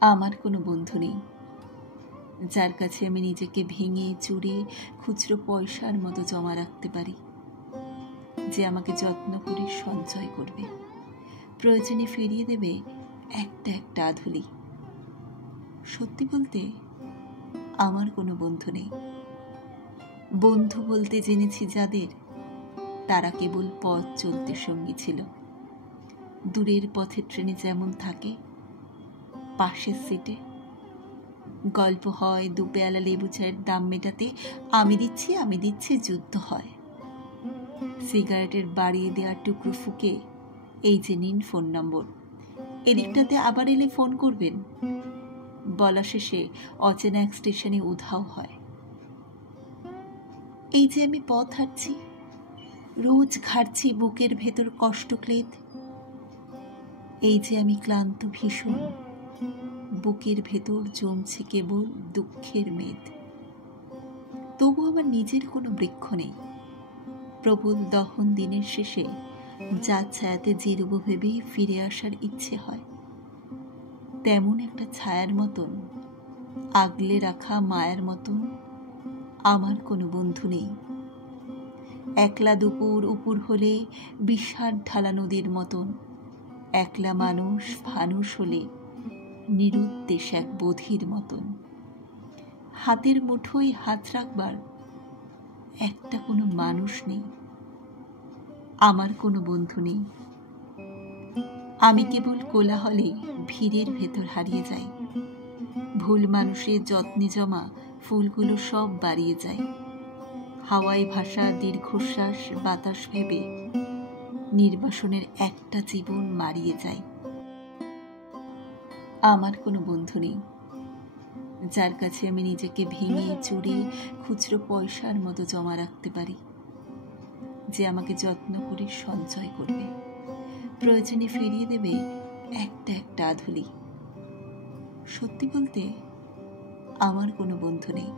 আমার কোনো বন্ধু নেই যার কাছে আমি নিজেকে ভেঙে চুরে খুচরো পয়সার মতো জমা রাখতে পারি, যে আমাকে যত্ন করে সঞ্চয় করবে, প্রয়োজনে ফিরিয়ে দেবে একটা একটা আধুলি। সত্যি বলতে আমার কোনো বন্ধু নেই। বন্ধু বলতে জেনেছি যাদের, তারা কেবল পথ চলতে সঙ্গী ছিল। দূরের পথের ট্রেনে যেমন থাকে, পাশের সিটে গল্প হয়, দুপেয়ালা লেবু চায়ের দাম মেটাতে আমি দিচ্ছি যুদ্ধ হয়। সিগারেটের বাড়িয়ে দেওয়ার টুকরো ফুকে এই যে নিন ফোন নম্বর, এদিকটাতে আবার এলে ফোন করবেন, বলা শেষে অচেনা এক স্টেশনে উধাও হয়। এই যে আমি পথ হাঁটছি, রোজ ঘাটছি বুকের ভেতর কষ্টক্লেদ। এই যে আমি ক্লান্ত ভীষণ, বুকের ভেতর জমছে কেবল দুঃখের মেদ। তবু আমার নিজের কোনো বৃক্ষ নেই। প্রবল দহন দিনের শেষে যার ছায়াতে জিরব ভেবে ফিরে আসার ইচ্ছে হয়, তেমন একটা ছায়ার মতন, আগলে রাখা মায়ার মতন আমার কোনো বন্ধু নেই। একলা দুপুর উপুর হলে বিষাদ ঢালা নদীর মতন, একলা মানুষ ফানুষ হলে নিরুদ্দেশ এক বধির মতন। হাতের মুঠোয় হাত রাখবার একটা কোনো মানুষ নেই। আমার কোনো বন্ধু নেই। আমি কেবল কোলাহলে ভিড়ের ভেতর হারিয়ে যাই। ভুল মানুষের যত্নে জমা ফুলগুলো সব বাড়িয়ে যায়। হাওয়ায় ভাসা দীর্ঘশ্বাস বাতাস ভেবে নির্বাসনের একটা জীবন মারিয়ে যায়। আমার কোনো বন্ধু নেই যার কাছে আমি নিজেকে ভেঙে চুরে খুচরো পয়সার মতো জমা রাখতে পারি, যে আমাকে যত্ন করে সঞ্চয় করবে, প্রয়োজনে ফিরিয়ে দেবে একটা একটা আধুলি। সত্যি বলতে আমার কোনো বন্ধু নেই।